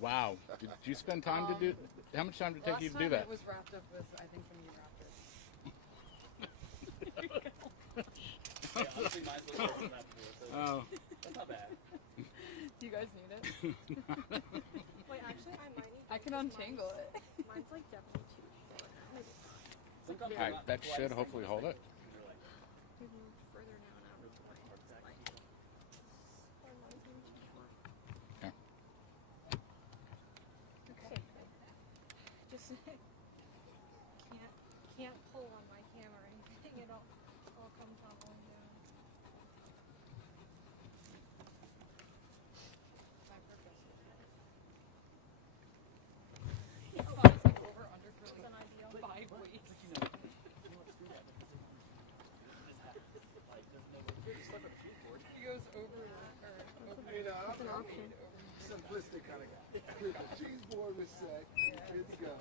Wow. Did you spend time to do? How much time did it take you to do that? It was wrapped up with, I think, when you wrapped it. Yeah, honestly, mine's a little bit wrapped before, so Oh. that's not bad. Do you guys need it? Wait, actually, I might need. I can untangle it. Mine's like definitely too short. Sometimes All right, that should hopefully hold it. Even further down out of the way. Like, or mine's even too short. Okay. Okay. Just can't pull on my camera or anything. It'll all come toppling down. Over under for It's an ideal. 5 weeks. He goes over That's an option. Simplistic kind of guy. Cheese board was set. It's go.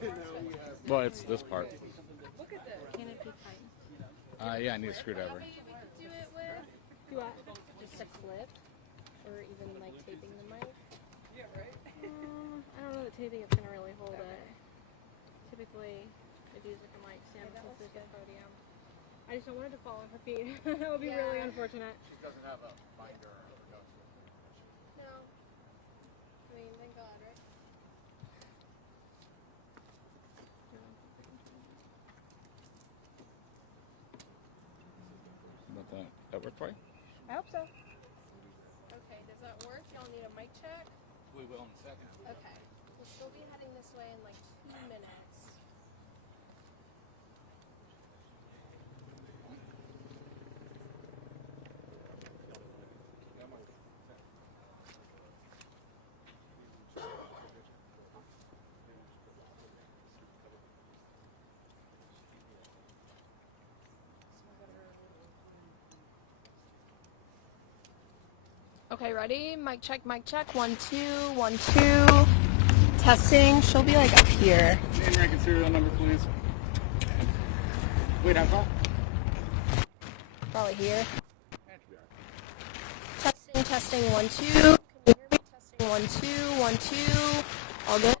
And now we have. Well, it's this part. Look at this. Can it be tight? Yeah, I need a screwdriver. Do it with? Do I? Just a clip? Or even like taping the mic? Yeah, right? I don't know that taping is going to really hold it. Typically, I'd use like a mic stand since it's a podium. I just don't want it to fall on her feet. That would be really unfortunate. She doesn't have a binder or a gun. No. I mean, thank God, right? About that. That work for you? I hope so. Okay, does that work? Y'all need a mic check? We will in a second. Okay. We'll still be heading this way in like 2 minutes. Okay, ready? Mic check, mic check. 1, 2, 1, 2. Testing. She'll be like up here. Name, rank, and serial number, please. Wait, how far? Probably here. That should be all right. Testing, testing. 1, 2. Can you hear me? Testing. 1, 2, 1, 2. All good?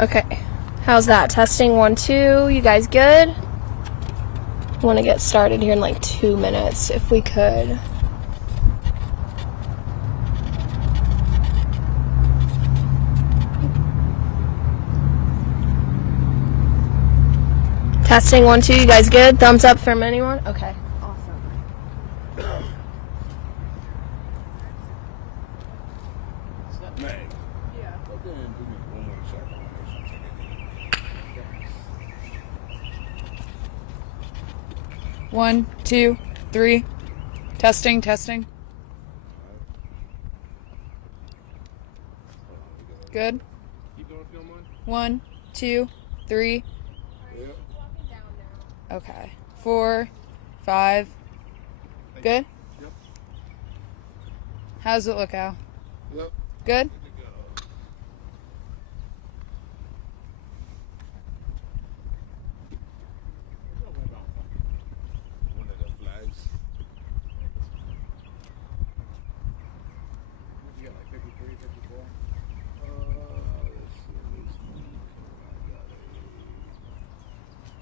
Okay, how's that? Testing 1, 2. You guys good? I want to get started here in like 2 minutes if we could. Testing 1, 2. You guys good? Thumbs up from anyone? Okay, awesome. Meg. Yeah. Go ahead and do me one more check. One, two, three. Testing, testing. Good. Keep going if you don't mind. 1, 2, 3. Yep. Okay. 4, 5. Good? Yep. How does it look, Al? Yep. Good? Good to go. One of the flags. You got like 53, 54? Let's see.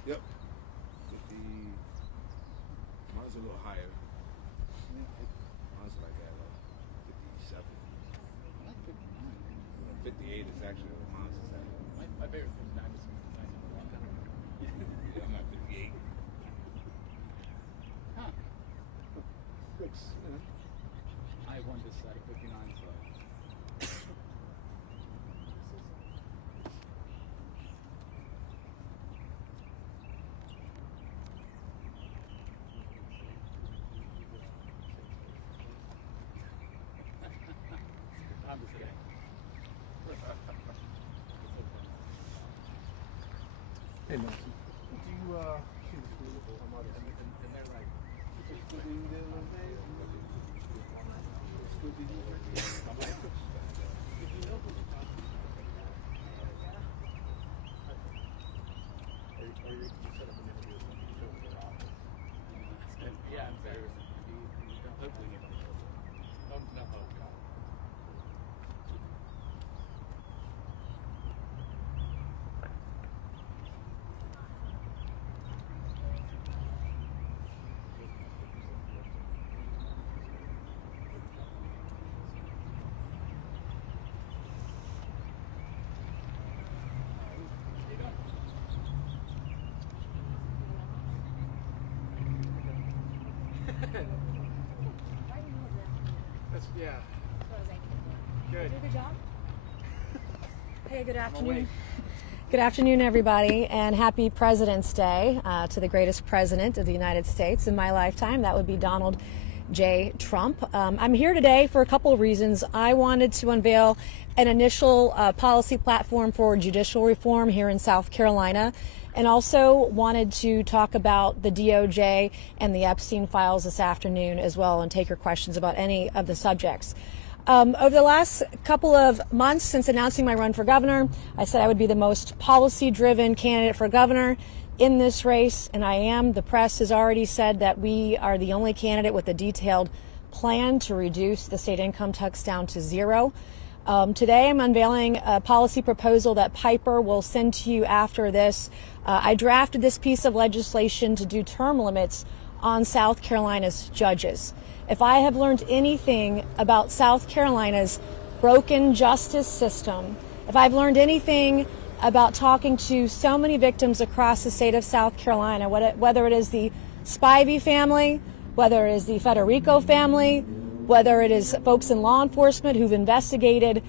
Yep. 50. Mine's a little higher. Mine's like at 57. 58 is actually what mine's is at. My favorite thing is 96. Yeah, I'm at 58. Huh. Looks, I wanted to say like 59, so. I'm just kidding. Hey, Nancy. Do you, she was beautiful. Her mother. And they're like, What do you do those days? What did you do? or you set up an interview with them, you show them their office. And, yeah, I'm very hopefully you know. Oh, no, oh, God. That's, yeah. Good. Hey, good afternoon. Good afternoon, everybody, and happy President's Day to the greatest president of the United States in my lifetime. That would be Donald J. Trump. I'm here today for a couple of reasons. I wanted to unveil an initial policy platform for judicial reform here in South Carolina, and also wanted to talk about the DOJ and the Epstein files this afternoon as well, and take your questions about any of the subjects. Over the last couple of months since announcing my run for governor, I said I would be the most policy-driven candidate for governor in this race, and I am. The press has already said that we are the only candidate with a detailed plan to reduce the state income tax down to zero. Today I'm unveiling a policy proposal that Piper will send to you after this. I drafted this piece of legislation to do term limits on South Carolina's judges. If I have learned anything about South Carolina's broken justice system, if I've learned anything about talking to so many victims across the state of South Carolina, whether it is the Spivey family, whether it is the Federico family, whether it is folks in law enforcement who've investigated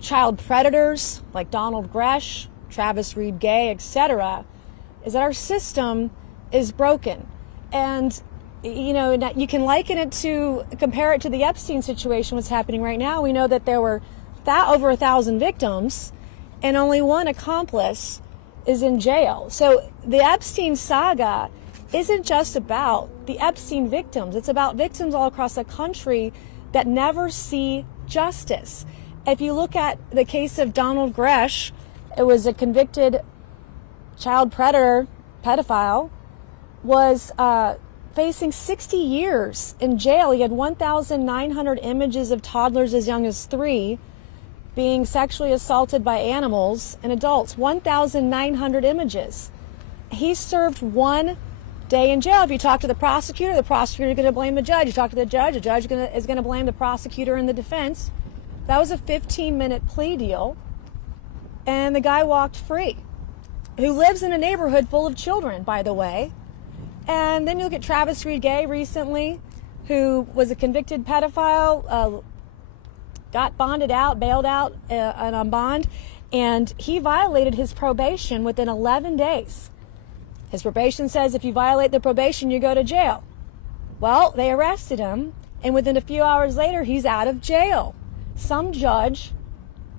child predators like Donald Gresh, Travis Reed Gay, etc., is that our system is broken. And you know, you can liken it to, compare it to the Epstein situation, what's happening right now. We know that there were over 1,000 victims and only one accomplice is in jail. So the Epstein saga isn't just about the Epstein victims. It's about victims all across the country that never see justice. If you look at the case of Donald Gresh, it was a convicted child predator, pedophile, was facing 60 years in jail. He had 1,900 images of toddlers as young as 3 being sexually assaulted by animals and adults. 1,900 images. He served 1 day in jail. If you talk to the prosecutor is going to blame the judge. You talk to the judge is going to blame the prosecutor and the defense. That was a 15-minute plea deal, and the guy walked free, who lives in a neighborhood full of children, by the way. And then you look at Travis Reed Gay recently, who was a convicted pedophile, got bonded out, bailed out and on bond, and he violated his probation within 11 days. His probation says if you violate the probation, you go to jail. Well, they arrested him, and within a few hours later, he's out of jail. Some judge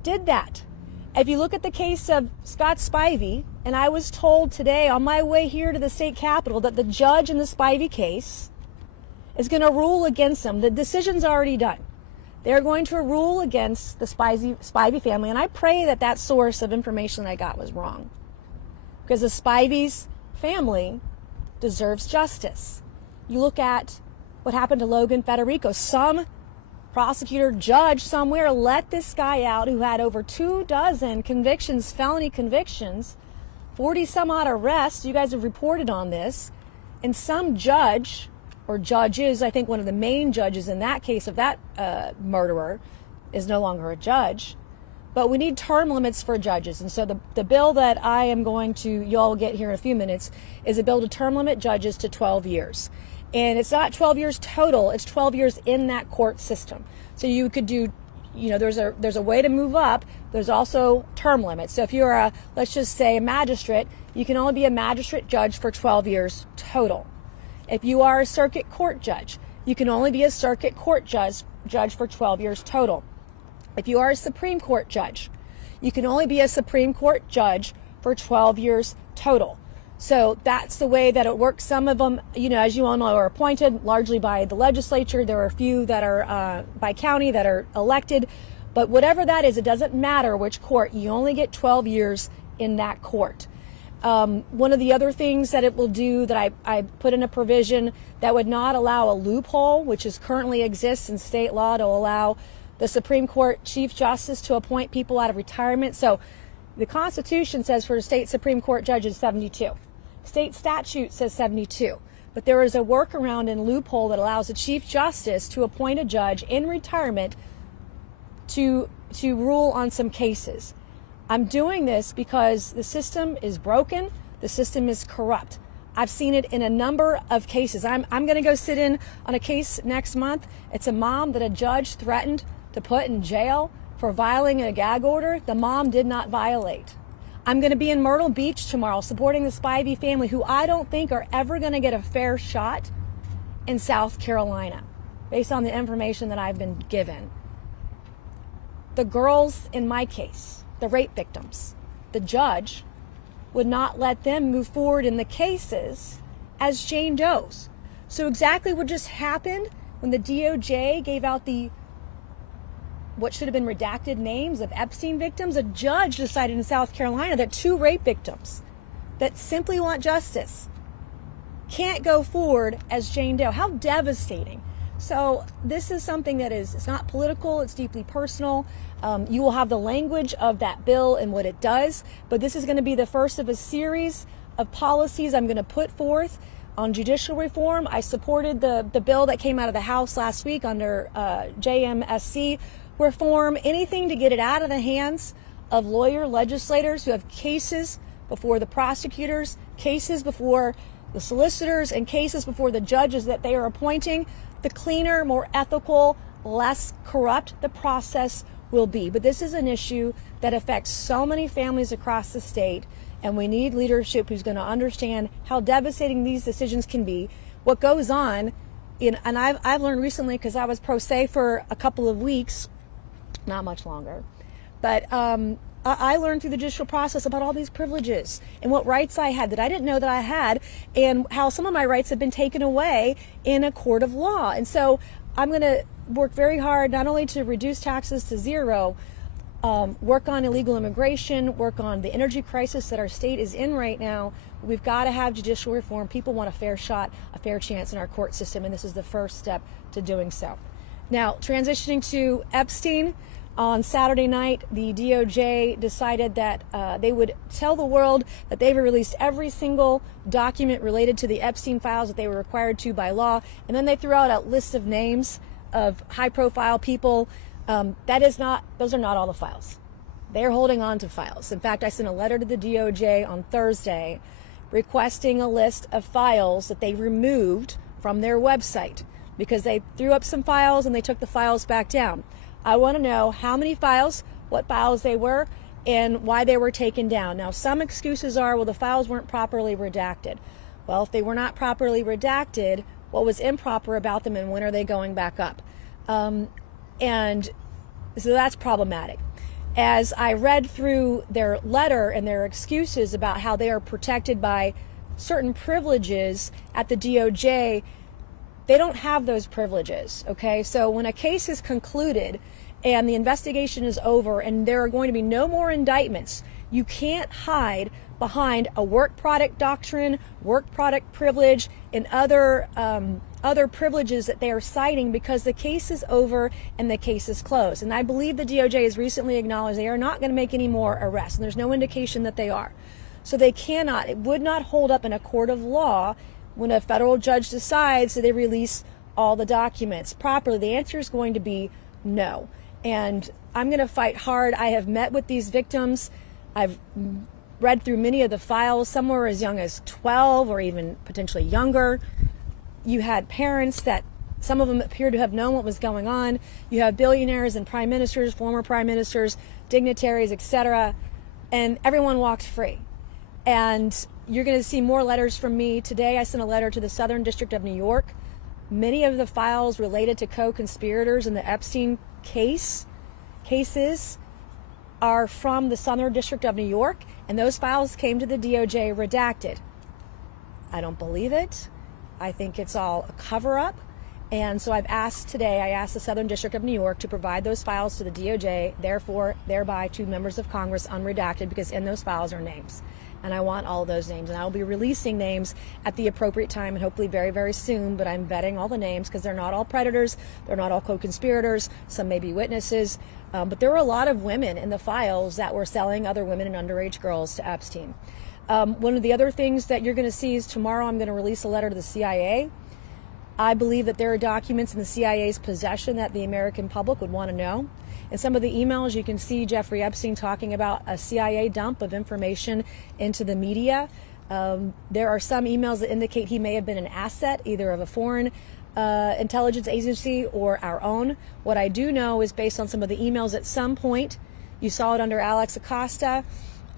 did that. If you look at the case of Scott Spivey, and I was told today on my way here to the state capitol that the judge in the Spivey case is going to rule against him. The decision's already done. They're going to rule against the Spivey family, and I pray that that source of information I got was wrong, because the Spivey's family deserves justice. You look at what happened to Logan Federico. Some prosecutor, judge somewhere let this guy out who had over 24 convictions, felony convictions, 40 some odd arrests. You guys have reported on this. And some judge or judges, I think one of the main judges in that case of that murderer is no longer a judge. But we need term limits for judges. And so the bill that I am going to, y'all get here in a few minutes, is a bill to term limit judges to 12 years. And it's not 12 years total, it's 12 years in that court system. So you could do, there's a way to move up. There's also term limits. So if you're let's just say a magistrate, you can only be a magistrate judge for 12 years total. If you are a circuit court judge, you can only be a circuit court judge for 12 years total. If you are a Supreme Court judge, you can only be a Supreme Court judge for 12 years total. So that's the way that it works. Some of them, as you all know, are appointed largely by the legislature. There are a few that are by county that are elected. But whatever that is, it doesn't matter which court. You only get 12 years in that court. One of the other things that it will do that I put in a provision that would not allow a loophole, which currently exists in state law, to allow the Supreme Court Chief Justice to appoint people out of retirement. So the Constitution says for a state Supreme Court judge is 72. State statute says 72. But there is a workaround and loophole that allows a Chief Justice to appoint a judge in retirement to rule on some cases. I'm doing this because the system is broken. The system is corrupt. I've seen it in a number of cases. I'm going to go sit in on a case next month. It's a mom that a judge threatened to put in jail for violating a gag order. The mom did not violate. I'm going to be in Myrtle Beach tomorrow supporting the Spivey family, who I don't think are ever going to get a fair shot in South Carolina, based on the information that I've been given. The girls in my case, the rape victims, the judge would not let them move forward in the cases as Jane Does. So exactly what just happened when the DOJ gave out what should have been redacted names of Epstein victims, a judge decided in South Carolina that 2 rape victims that simply want justice can't go forward as Jane Doe. How devastating. So this is something that it's not political, it's deeply personal. You will have the language of that bill and what it does, but this is going to be the first of a series of policies I'm going to put forth on judicial reform. I supported the bill that came out of the House last week under JMSC reform, anything to get it out of the hands of legislators who have cases before the prosecutors, cases before the solicitors, and cases before the judges that they are appointing. The cleaner, more ethical, less corrupt the process will be. But this is an issue that affects so many families across the state, and we need leadership who's going to understand how devastating these decisions can be. What goes on, and I've learned recently, because I was pro se for a couple of weeks, not much longer, but I learned through the judicial process about all these privileges and what rights I had that I didn't know that I had, and how some of my rights have been taken away in a court of law. And so I'm going to work very hard not only to reduce taxes to zero, work on illegal immigration, work on the energy crisis that our state is in right now. We've got to have judicial reform. People want a fair shot, a fair chance in our court system, and this is the first step to doing so. Now, transitioning to Epstein, on Saturday night, the DOJ decided that they would tell the world that they've released every single document related to the Epstein files that they were required to by law, and then they threw out a list of names of high-profile people. Those are not all the files. They're holding on to files. In fact, I sent a letter to the DOJ on Thursday requesting a list of files that they removed from their website because they threw up some files and they took the files back down. I want to know how many files, what files they were, and why they were taken down. Now, some excuses are, well, the files weren't properly redacted. Well, if they were not properly redacted, what was improper about them, and when are they going back up? And so that's problematic. As I read through their letter and their excuses about how they are protected by certain privileges at the DOJ, they don't have those privileges, okay? So when a case is concluded and the investigation is over and there are going to be no more indictments, you can't hide behind a work product doctrine, work product privilege, and other privileges that they are citing, because the case is over and the case is closed. And I believe the DOJ has recently acknowledged they are not going to make any more arrests, and there's no indication that they are. So they cannot, it would not hold up in a court of law when a federal judge decides that they release all the documents properly. The answer is going to be no. And I'm going to fight hard. I have met with these victims. I've read through many of the files. Some were as young as 12 or even potentially younger. You had parents that some of them appeared to have known what was going on. You have billionaires and prime ministers, former prime ministers, dignitaries, etc., and everyone walked free. And you're going to see more letters from me. Today I sent a letter to the Southern District of New York. Many of the files related to co-conspirators in the Epstein cases are from the Southern District of New York, and those files came to the DOJ redacted. I don't believe it. I think it's all a cover-up. And so I asked the Southern District of New York to provide those files to the DOJ, thereby to members of Congress unredacted, because in those files are names. And I want all of those names. And I will be releasing names at the appropriate time and hopefully very, very soon. But I'm vetting all the names because they're not all predators. They're not all co-conspirators. Some may be witnesses. But there were a lot of women in the files that were selling other women and underage girls to Epstein. One of the other things that you're going to see is tomorrow I'm going to release a letter to the CIA. I believe that there are documents in the CIA's possession that the American public would want to know. In some of the emails, you can see Jeffrey Epstein talking about a CIA dump of information into the media. There are some emails that indicate he may have been an asset, either of a foreign intelligence agency or our own. What I do know is based on some of the emails, at some point, you saw it under Alex Acosta,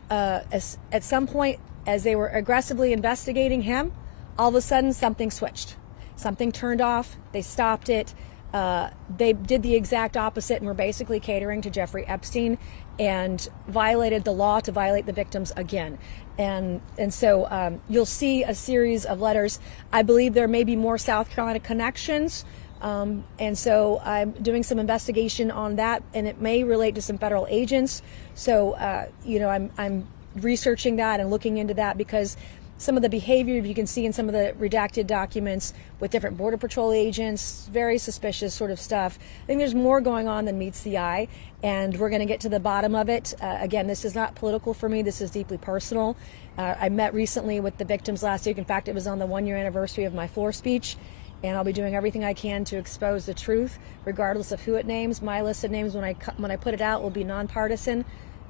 at some point, as they were aggressively investigating him, all of a sudden something switched. Something turned off, they stopped it. They did the exact opposite and were basically catering to Jeffrey Epstein and violated the law to violate the victims again. And so you'll see a series of letters. I believe there may be more South Carolina connections. And so I'm doing some investigation on that, and it may relate to some federal agents. So, I'm researching that and looking into that, because some of the behavior you can see in some of the redacted documents with different Border Patrol agents, very suspicious sort of stuff. I think there's more going on than meets the eye, and we're going to get to the bottom of it. Again, this is not political for me. This is deeply personal. I met recently with the victims last week. In fact, it was on the 1-year anniversary of my floor speech, and I'll be doing everything I can to expose the truth, regardless of who it names. My list of names, when I put it out, will be nonpartisan.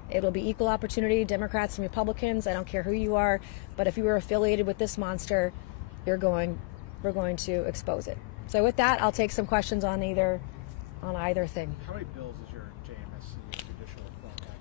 It'll be equal opportunity, Democrats and Republicans. I don't care who you are, but if you were affiliated with this monster, we're going to expose it. So with that, I'll take some questions on either thing. How many bills is your JMSC judicial package?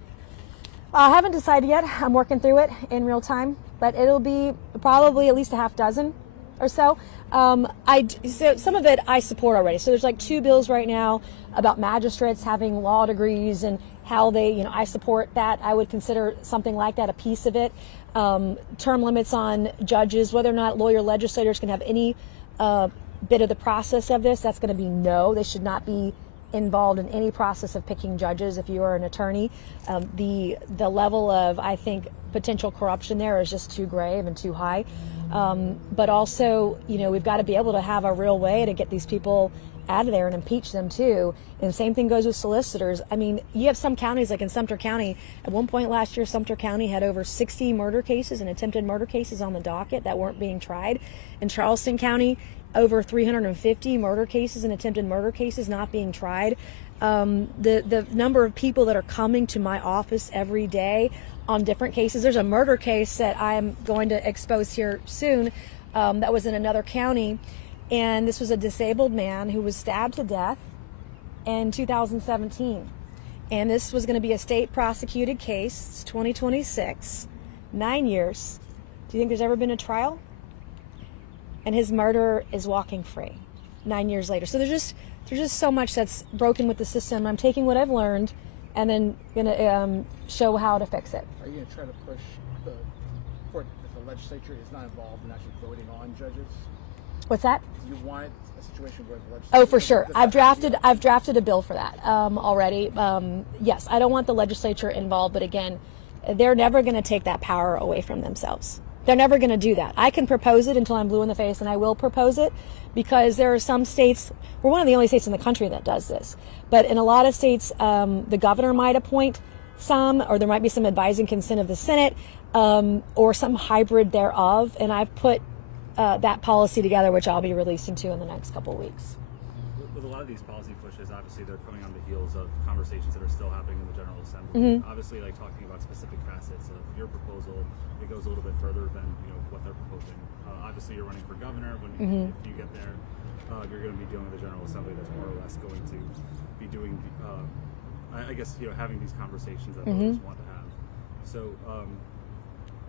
I haven't decided yet. I'm working through it in real time, but it'll be probably at least a half dozen or so. So some of it I support already. So there's like 2 bills right now about magistrates having law degrees and how they, I support that. I would consider something like that a piece of it. Term limits on judges, whether or not lawyer legislators can have any bit of the process of this, that's going to be no. They should not be involved in any process of picking judges if you are an attorney. The level of, I think, potential corruption there is just too grave and too high. But also, we've got to be able to have a real way to get these people out of there and impeach them too. And the same thing goes with solicitors. I mean, you have some counties, like in Sumter County, at one point last year, Sumter County had over 60 murder cases and attempted murder cases on the docket that weren't being tried. In Charleston County, over 350 murder cases and attempted murder cases not being tried. The number of people that are coming to my office every day on different cases. There's a murder case that I'm going to expose here soon that was in another county. And this was a disabled man who was stabbed to death in 2017. And this was going to be a state prosecuted case. It's 2026, 9 years. Do you think there's ever been a trial? And his murderer is walking free 9 years later. So there's just so much that's broken with the system. I'm taking what I've learned and then going to show how to fix it. Are you going to try to push for if the legislature is not involved in actually voting on judges? What's that? Do you want a situation where the legislature... Oh, for sure. I've drafted a bill for that already. Yes, I don't want the legislature involved, but again, they're never going to take that power away from themselves. They're never going to do that. I can propose it until I'm blue in the face, and I will propose it, because there are some states, we're one of the only states in the country that does this, but in a lot of states, the governor might appoint some, or there might be some advising consent of the Senate, or some hybrid thereof, and I've put that policy together, which I'll be releasing to in the next couple of weeks. with a lot of these policy pushes, obviously they're coming on the heels of conversations that are still happening in the General Assembly. Obviously, like talking about specific facets of your proposal, it goes a little bit further than what they're proposing. Obviously, you're running for governor. When if you get there, you're going to be dealing with the General Assembly that's more or less going to be doing, I guess, having these conversations that voters want to have. So.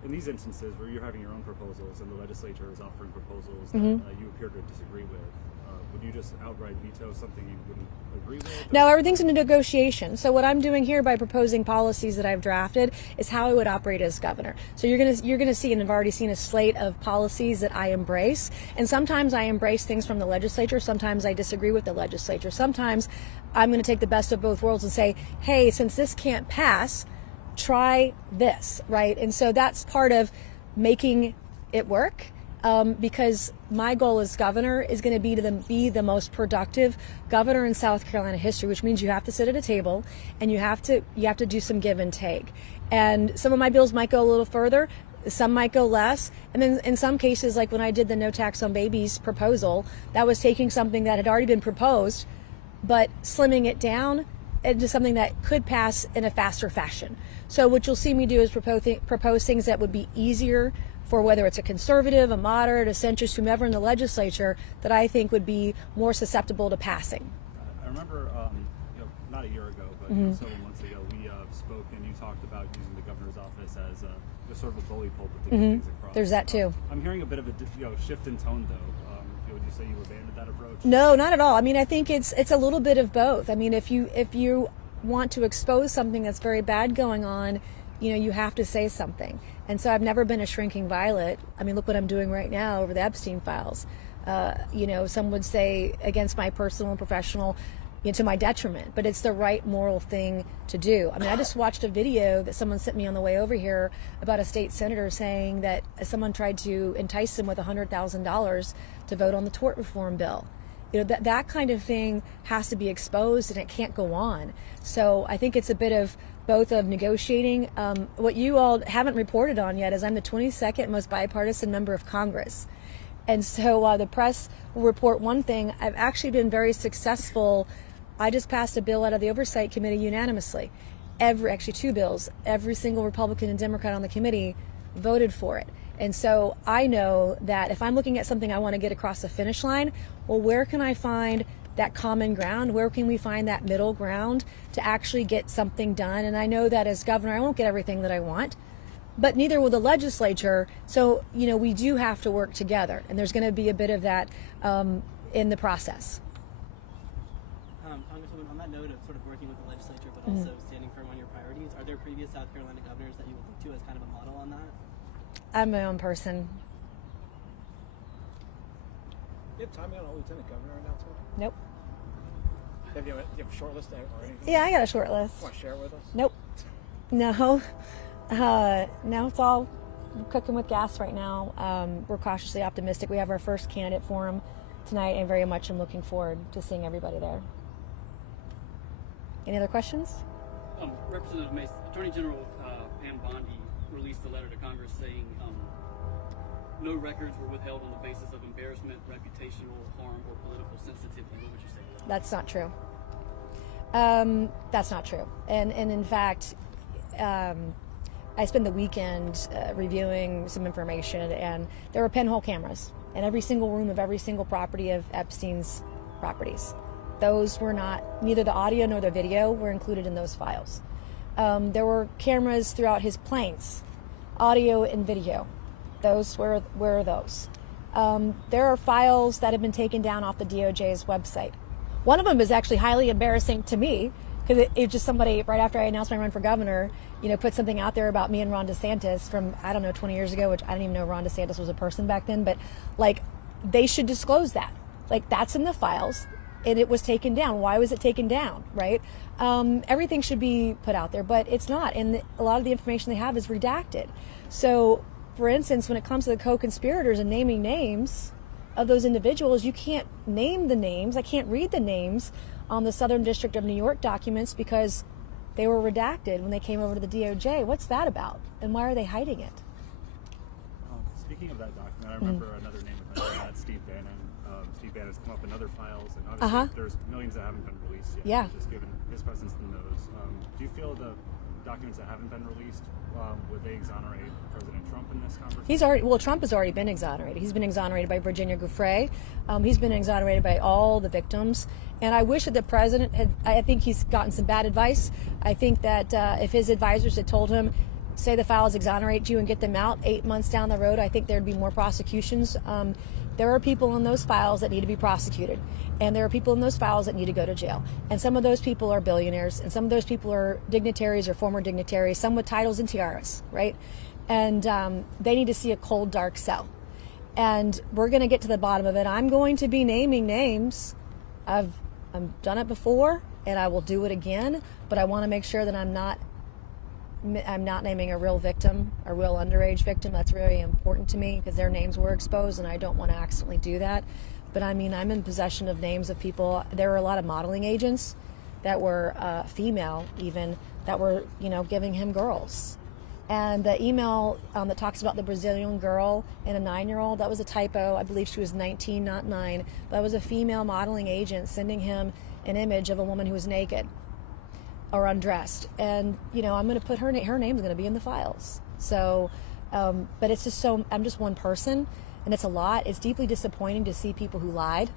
In these instances where you're having your own proposals and the legislature is offering proposals that you appear to disagree with, would you just outright veto something you wouldn't agree with? No, everything's in a negotiation. So what I'm doing here by proposing policies that I've drafted is how I would operate as governor. So you're gonna see, and I've already seen a slate of policies that I embrace. And sometimes I embrace things from the legislature. Sometimes I disagree with the legislature. Sometimes I'm going to take the best of both worlds and say, hey, since this can't pass, try this, right? And so that's part of making it work, because my goal as governor is going to be the most productive governor in South Carolina history, which means you have to sit at a table and you have to do some give and take. And some of my bills might go a little further, some might go less, and then in some cases, like when I did the no tax on babies proposal, that was taking something that had already been proposed but slimming it down into something that could pass in a faster fashion. So what you'll see me do is propose things that would be easier for whether it's a conservative, a moderate, a centrist, whomever in the legislature, that I think would be more susceptible to passing. I remember, not a year ago, but several months ago, we spoke and you talked about using the governor's office as sort of a bully pulpit to get things across. There's that too. I'm hearing a bit of a shift in tone, though. Would you say you abandoned that approach? No, not at all. I mean, I think it's a little bit of both. I mean, if you want to expose something that's very bad going on, you have to say something. And so I've never been a shrinking violet. I mean, look what I'm doing right now over the Epstein files. Some would say against my personal and professional, to my detriment, but it's the right moral thing to do. I mean, I just watched a video that someone sent me on the way over here about a state senator saying that someone tried to entice him with $100,000 to vote on the tort reform bill. That kind of thing has to be exposed, and it can't go on. So I think it's a bit of both of negotiating. What you all haven't reported on yet is I'm the 22nd most bipartisan member of Congress. And so while the press will report one thing, I've actually been very successful. I just passed a bill out of the Oversight Committee unanimously. Actually two bills. Every single Republican and Democrat on the committee voted for it. And so I know that if I'm looking at something I want to get across the finish line, well, where can I find that common ground? Where can we find that middle ground to actually get something done? And I know that as governor, I won't get everything that I want, but neither will the legislature. So, we do have to work together, and there's going to be a bit of that in the process. Congresswoman, on that note of sort of working with the legislature, but also standing firm on your priorities, are there previous South Carolina governors that you would look to as kind of a model on that? I'm my own person. You have time on a lieutenant governor announcement? Nope. Do you have a short list or anything? Yeah, I got a short list. Want to share it with us? Nope. No. No, it's all cooking with gas right now. We're cautiously optimistic. We have our first candidate forum tonight, and very much I'm looking forward to seeing everybody there. Any other questions? Representative Mace, Attorney General Pam Bondi released a letter to Congress saying no records were withheld on the basis of embarrassment, reputational harm, or political sensitivity. What would you say to that? That's not true. That's not true. And in fact, I spent the weekend reviewing some information, and there were pinhole cameras in every single room of every single property of Epstein's properties. Those were not, neither the audio nor the video were included in those files. There were cameras throughout his planes, audio and video. Those were those. There are files that have been taken down off the DOJ's website. One of them is actually highly embarrassing to me, because it just somebody, right after I announced my run for governor, put something out there about me and Ron DeSantis from, 20 years ago, which I didn't even know Ron DeSantis was a person back then, but they should disclose that. That's in the files, and it was taken down. Why was it taken down, right? Everything should be put out there, but it's not, and a lot of the information they have is redacted. So, for instance, when it comes to the co-conspirators and naming names of those individuals, you can't name the names. I can't read the names on the Southern District of New York documents because they were redacted when they came over to the DOJ. What's that about? And why are they hiding it? Speaking of that document, I remember another name of that, Steve Bannon. ban has come up in other files, and obviously there's millions that haven't been released yet. Yeah. Just given his presence in those, do you feel the documents that haven't been released, would they exonerate President Trump in this conversation? Trump has already been exonerated. He's been exonerated by Virginia Giuffre. He's been exonerated by all the victims. And I wish that the president I think he's gotten some bad advice. I think that if his advisors had told him, say the files exonerate you and get them out 8 months down the road, I think there'd be more prosecutions. There are people in those files that need to be prosecuted. And there are people in those files that need to go to jail. And some of those people are billionaires. And some of those people are dignitaries or former dignitaries, some with titles and tiaras, right? And they need to see a cold, dark cell. And we're going to get to the bottom of it. I'm going to be naming names. I've done it before, and I will do it again. But I want to make sure that I'm not naming a real victim, a real underage victim. That's very important to me because their names were exposed, and I don't want to accidentally do that. But I mean, I'm in possession of names of people. There were a lot of modeling agents that were female, even, that were, giving him girls. And the email that talks about the Brazilian girl and a 9-year-old, that was a typo. I believe she was 19, not 9. That was a female modeling agent sending him an image of a woman who was naked or undressed. And, I'm going to put her name's going to be in the files. So, but it's just I'm just one person, and it's a lot. It's deeply disappointing to see people who lied.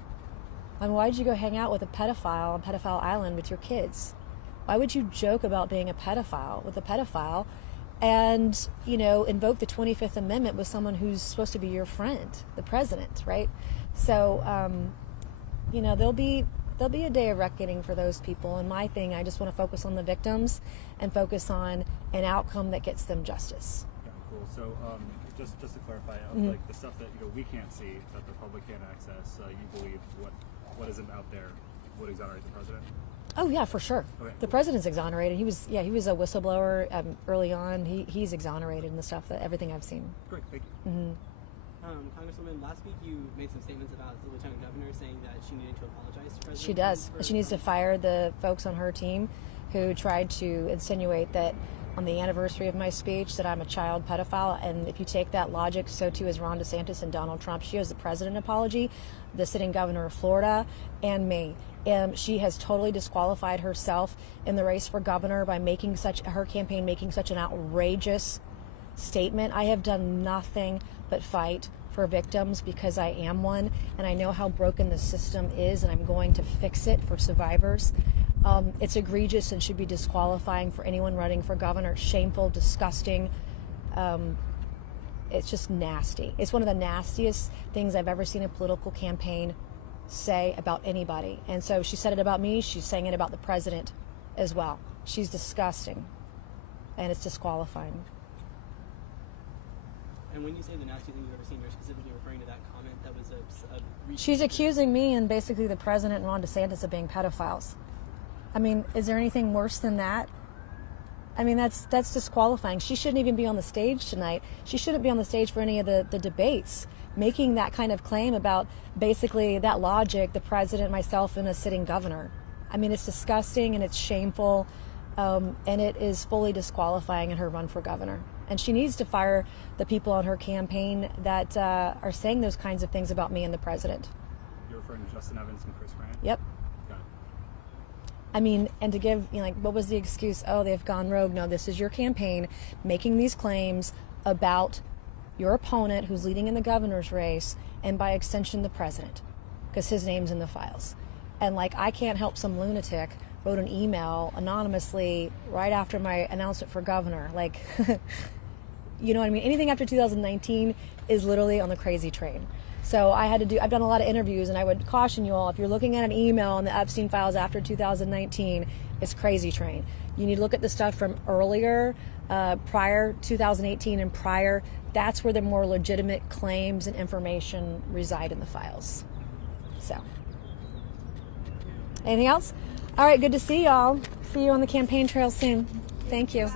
I mean, why did you go hang out with a pedophile on Pedophile Island with your kids? Why would you joke about being a pedophile with a pedophile and, invoke the 25th Amendment with someone who's supposed to be your friend, the president, right? So, there'll be a day of reckoning for those people. And my thing, I just want to focus on the victims and focus on an outcome that gets them justice. Yeah, cool. So, just to clarify, like the stuff that we can't see, that the public can't access, you believe what isn't out there would exonerate the president? Oh yeah, for sure. Okay. The president's exonerated. He was a whistleblower early on. He's exonerated in the stuff everything I've seen. Great, thank you. Congresswoman, last week you made some statements about the lieutenant governor saying that she needed to apologize to President She does. Trump She needs to fire the folks on her team who tried to insinuate that on the anniversary of my speech that I'm a child pedophile. And if you take that logic, so too is Ron DeSantis and Donald Trump. She owes the president an apology, the sitting governor of Florida, and me. And she has totally disqualified herself in the race for governor by making her campaign making such an outrageous statement. I have done nothing but fight for victims because I am one, and I know how broken the system is, and I'm going to fix it for survivors. It's egregious and should be disqualifying for anyone running for governor. Shameful, disgusting. It's just nasty. It's one of the nastiest things I've ever seen a political campaign say about anybody. And so she said it about me. She's saying it about the president as well. She's disgusting, and it's disqualifying. And when you say the nastiest thing you've ever seen, you're specifically referring to that comment that was She's accusing me and basically the president and Ron DeSantis of being pedophiles. I mean, is there anything worse than that? I mean, that's disqualifying. She shouldn't even be on the stage tonight. She shouldn't be on the stage for any of the debates, making that kind of claim about basically that logic, the president, myself, and a sitting governor. I mean, it's disgusting and it's shameful, and it is fully disqualifying in her run for governor. And she needs to fire the people on her campaign that are saying those kinds of things about me and the president. You're referring to Justin Evans and Chris Grant? Yep. Got it. I mean, and to give, what was the excuse? Oh, they've gone rogue. No, this is your campaign making these claims about your opponent who's leading in the governor's race, and by extension, the president, because his name's in the files. And I can't help some lunatic wrote an email anonymously right after my announcement for governor. You know what I mean? Anything after 2019 is literally on the crazy train. So I've done a lot of interviews, and I would caution you all, if you're looking at an email on the Epstein files after 2019, it's crazy train. You need to look at the stuff from earlier, prior 2018 and prior. That's where the more legitimate claims and information reside in the files. So, anything else? All right, good to see y'all. See you on the campaign trail soon. Thank you.